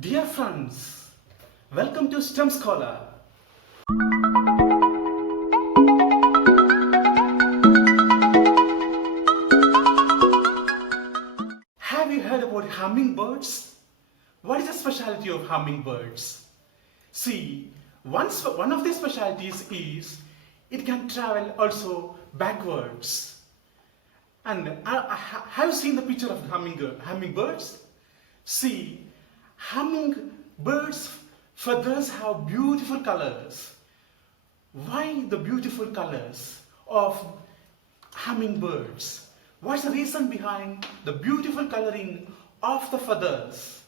Dear friends, welcome to STEM Scholar. Have you heard about hummingbirds? What is the specialty of hummingbirds? See, one of the specialties is it can travel also backwards. And have you seen the picture of hummingbirds? See, hummingbirds' feathers have beautiful colors. Why the beautiful colors of hummingbirds? What's the reason behind the beautiful coloring of the feathers?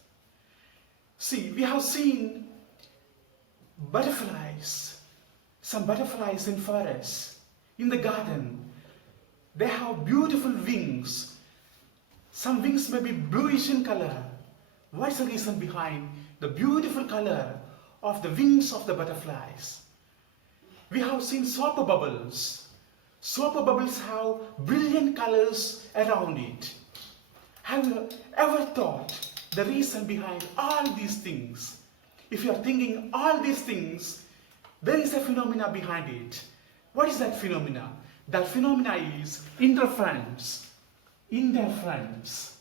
See, we have seen butterflies, some butterflies in forests, in the garden. They have beautiful wings. Some wings may be bluish in color. What's the reason behind the beautiful color of the wings of the butterflies? We have seen soap bubbles. Soap bubbles have brilliant colors around it. Have you ever thought the reason behind all these things? If you are thinking all these things, there is a phenomena behind it. What is that phenomena? That phenomena is interference. Interference.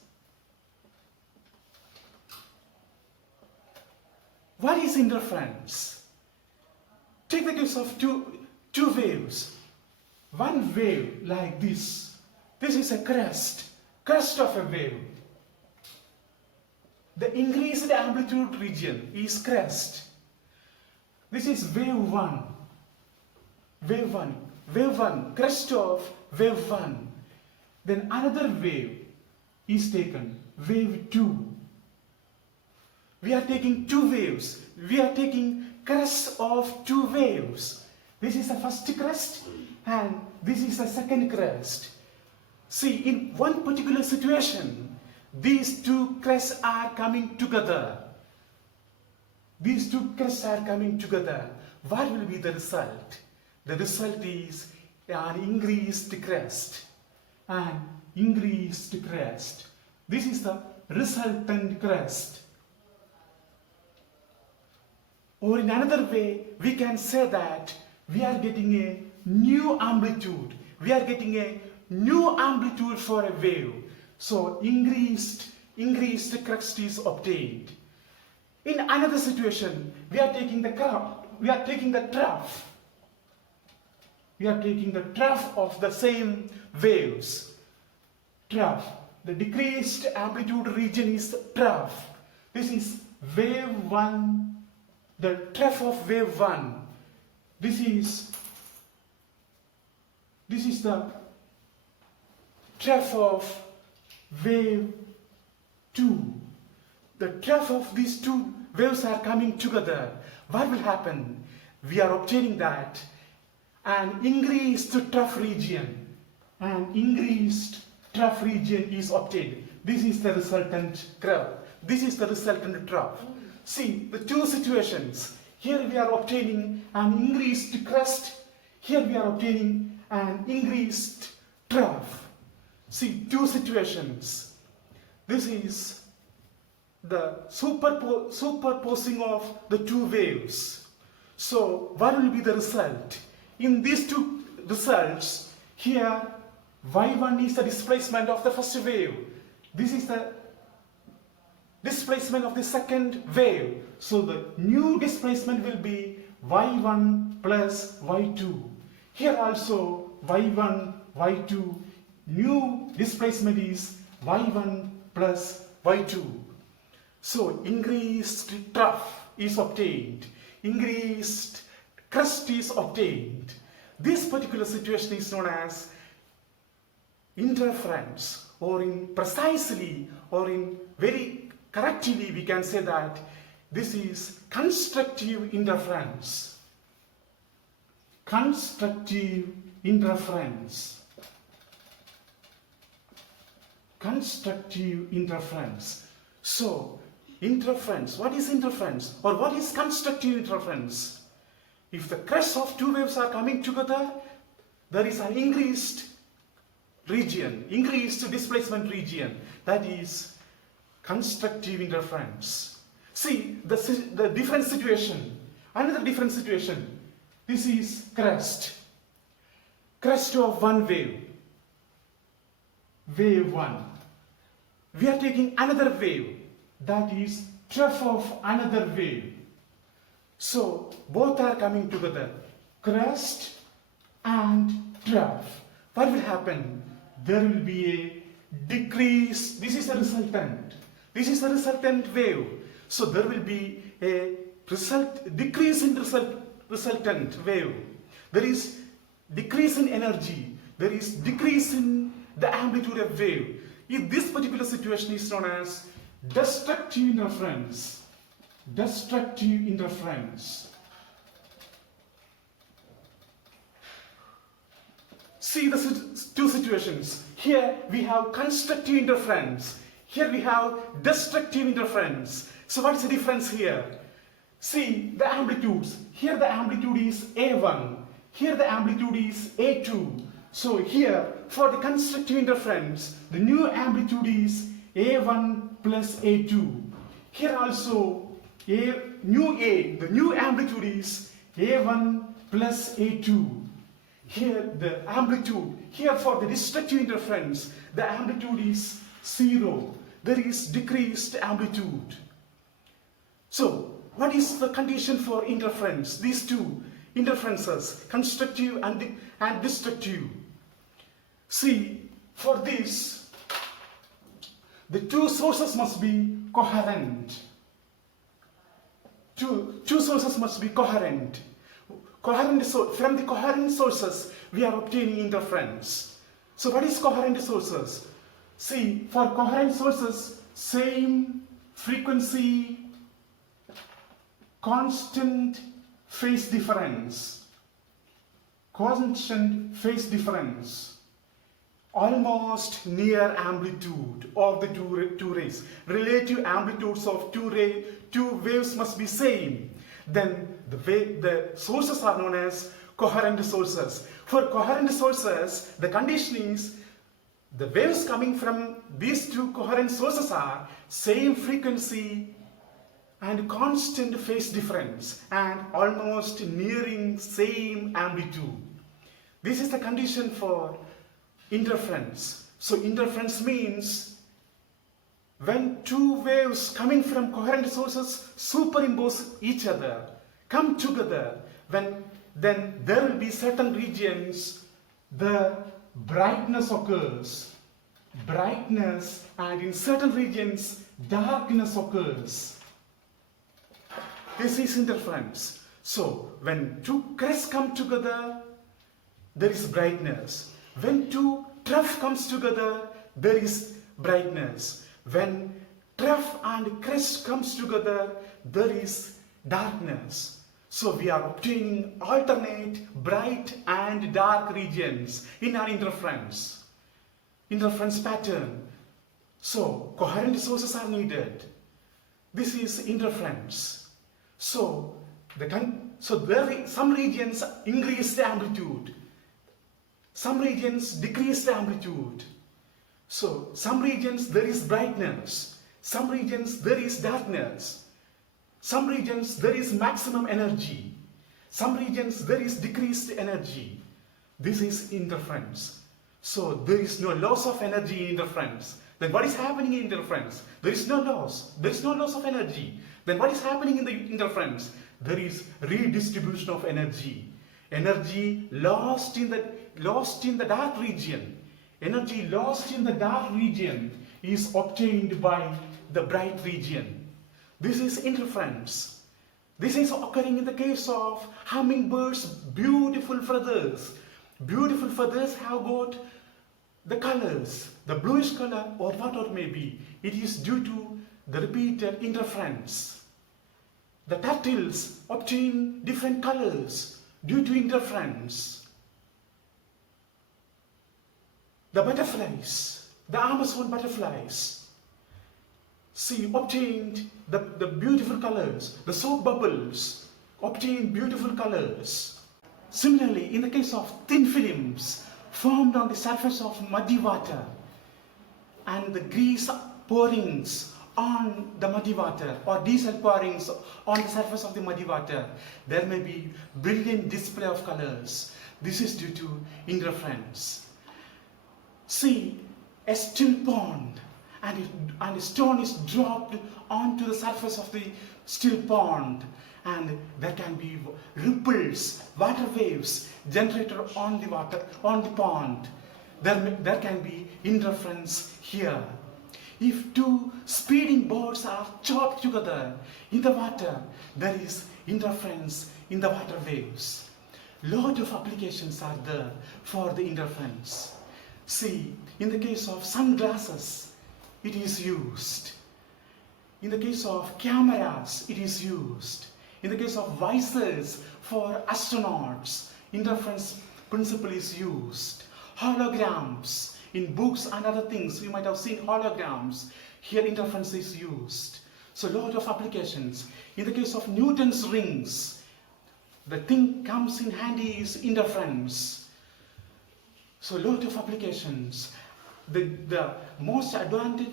What is interference? Take the case of two waves. One wave like this. This is a crest of a wave. The increased amplitude region is crest. This is wave 1. Wave 1. Wave 1. Crest of wave 1. Then another wave is taken. Wave 2. We are taking two waves. We are taking crests of two waves. This is the first crest and this is the second crest. See, in one particular situation, these two crests are coming together. These two crests are coming together. What will be the result? The result is an increased crest. An increased crest. This is the resultant crest. Or in another way, we can say that we are getting a new amplitude. We are getting a new amplitude for a wave. So increased crest is obtained. In another situation, we are taking the trough. We are taking the trough of the same waves. Trough. The decreased amplitude region is trough. This is wave 1. The trough of wave 1. This is the trough of wave 2. The trough of these two waves are coming together. What will happen? We are obtaining that an increased trough region. An increased trough region is obtained. This is the resultant trough. This is the resultant trough. See, the two situations. Here we are obtaining an increased crest. Here we are obtaining an increased trough. See, two situations. This is the superposing of the two waves. So, what will be the result? In these two results, here y1 is the displacement of the first wave. This is the displacement of the second wave. So the new displacement will be y1 plus y2. Here also y1, y2. New displacement is y1 plus y2. So increased trough is obtained. Increased crest is obtained. This particular situation is known as interference, or in precisely or in very correctly we can say that this is constructive interference. Constructive interference. Constructive interference. So, interference. What is interference? Or what is constructive interference? If the crests of two waves are coming together, there is an increased region, increased displacement region. That is constructive interference. See the different situation. Another different situation. This is crest. Crest of one wave. Wave 1. We are taking another wave. That is trough of another wave. So both are coming together. Crest and trough. What will happen? There will be a decrease. This is the resultant. This is the resultant wave. So there will be a decrease in resultant wave. There is decrease in energy. There is decrease in the amplitude of wave. In this particular situation is known as destructive interference. Destructive interference. See the two situations. Here we have constructive interference. Here we have destructive interference. So what is the difference here? See the amplitudes. Here the amplitude is A1. Here the amplitude is A2. So here for the constructive interference, the new amplitude is A1 plus A2. Here also the new amplitude is A1 plus A2. Here the amplitude, here for the destructive interference, the amplitude is 0. There is decreased amplitude. So what is the condition for interference? These two interferences, constructive and destructive. See, for this, the two sources must be coherent. Two sources must be coherent. From the coherent sources, we are obtaining interference. So what is coherent sources? See, for coherent sources, same frequency, constant phase difference. Constant phase difference. Almost near amplitude of the two rays. Relative amplitudes of two waves must be same. Then the sources are known as coherent sources. For coherent sources, the condition is the waves coming from these two coherent sources are same frequency and constant phase difference and almost nearing same amplitude. This is the condition for interference. So interference means when two waves coming from coherent sources superimpose each other, come together, then there will be certain regions the brightness occurs. Brightness, and in certain regions darkness occurs. This is interference. So when two crests come together, there is brightness. When two trough comes together, there is brightness. When trough and crest comes together, there is darkness. So we are obtaining alternate bright and dark regions in an interference pattern. So coherent sources are needed. This is interference. So some regions increase the amplitude. Some regions decrease the amplitude. So some regions there is brightness. Some regions there is darkness. Some regions there is maximum energy. Some regions there is decreased energy. This is interference. So there is no loss of energy in interference. Then what is happening in interference? There is no loss. There is no loss of energy. Then what is happening in the interference? There is redistribution of energy. Energy lost in the dark region. Energy lost in the dark region is obtained by the bright region. This is interference. This is occurring in the case of hummingbirds' beautiful feathers. Beautiful feathers have got the colors, the bluish color or what it may be. It is due to the repeated interference. The turtles obtain different colors due to interference. The butterflies, the Amazon butterflies, obtained the beautiful colors. The soap bubbles obtain beautiful colors. Similarly, in the case of thin films formed on the surface of muddy water and the grease pourings on the muddy water or diesel pourings on the surface of the muddy water, there may be brilliant display of colors. This is due to interference. See, a still pond and a stone is dropped onto the surface of the still pond, and there can be ripples, water waves generated on the water, on the pond. There can be interference here. If two speeding boats are chopped together in the water, there is interference in the water waves. Lot of applications are there for the interference. See, in the case of sunglasses, it is used. In the case of cameras, it is used. In the case of visors for astronauts, interference principle is used. Holograms, in books and other things, you might have seen holograms. Here interference is used. So a lot of applications. In the case of Newton's rings, the thing comes in handy is interference. So a lot of applications. The most advanced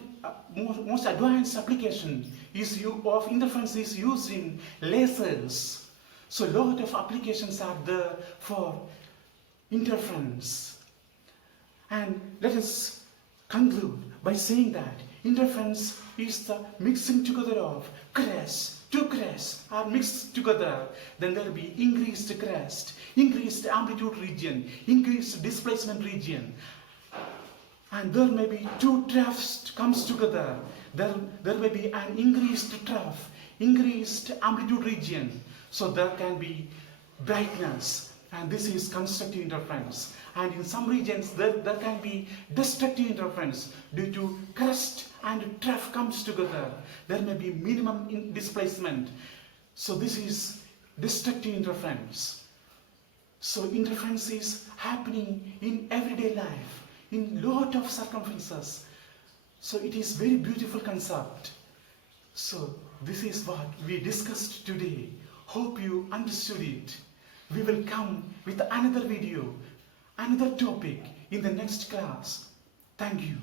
application of interference is used in lasers. So a lot of applications are there for interference. And let us conclude by saying that interference is the mixing together of crest. Two crests are mixed together, then there will be increased crest, increased amplitude region, increased displacement region. And there may be two troughs comes together. There may be an increased trough, increased amplitude region. So there can be brightness, and this is constructive interference. And in some regions there can be destructive interference due to crest and trough comes together. There may be minimum displacement. So this is destructive interference. So interference is happening in everyday life, in lot of circumstances. So it is very beautiful concept. So this is what we discussed today. Hope you understood it. We will come with another video, another topic in the next class. Thank you.